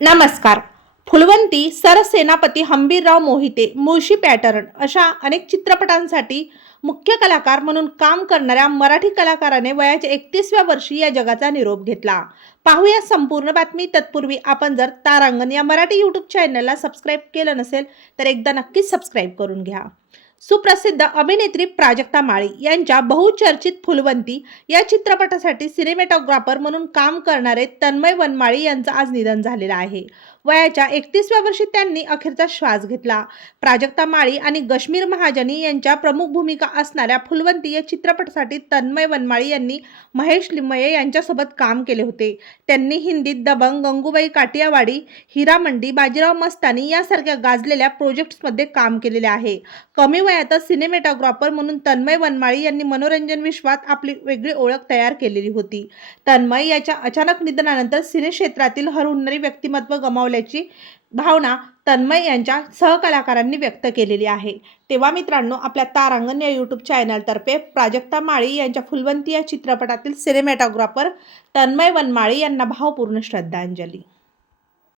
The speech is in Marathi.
नमस्कार. फुलवंती, सरसेनापती हंबीरराव मोहिते, मुळशी पॅटर्न अशा अनेक चित्रपटांसाठी मुख्य कलाकार म्हणून काम करणाऱ्या मराठी कलाकाराने वयाच्या 31व्या वर्षी या जगाचा निरोप घेतला. पाहूया संपूर्ण बातमी. तत्पूर्वी आपण जर तारांगण या मराठी यूट्यूब चॅनलला सबस्क्राईब केलं नसेल तर एकदा नक्कीच सबस्क्राईब करून घ्या. सुप्रसिद्ध अभिनेत्री प्राजक्ता माळी यांच्या बहुचर्चित फुलवंती या चित्रपटासाठी सिनेमॅटोग्राफर म्हणून काम करणारे तन्मय वनमाळी यांचं आज निधन झालेलं आहे. वयाच्या 31व्या वर्षी त्यांनी अखेरचा श्वास घेतला. प्राजक्ता माळी आणि गश्मीर महाजनी यांच्या प्रमुख भूमिका असणाऱ्या फुलवंती या चित्रपटासाठी तन्मय वनमाळी यांनी महेश लिमये यांच्यासोबत काम केले होते. त्यांनी हिंदीत दबंग, गंगूबाई काटियावाडी, हीरामंडी, बाजीराव मस्तानी यासारख्या गाजलेल्या प्रोजेक्ट्समध्ये काम केलेले आहे. कमी वयातच सिनेमॅटोग्राफर म्हणून तन्मय वनमाळी यांनी मनोरंजन विश्वात आपली वेगळी ओळख तयार केलेली होती. तन्मय याच्या अचानक निधनानंतर सिनेक्षेत्रातील हरहुन्नरी व्यक्तिमत्व गमावल्याची भावना तन्मय यांच्या सहकलाकारांनी व्यक्त केलेली आहे. तेव्हा मित्रांनो, आपल्या तारांगण या यूट्यूब चॅनलतर्फे प्राजक्ता माळी यांच्या फुलवंती या चित्रपटातील सिनेमॅटोग्राफर तन्मय वनमाळी यांना भावपूर्ण श्रद्धांजली.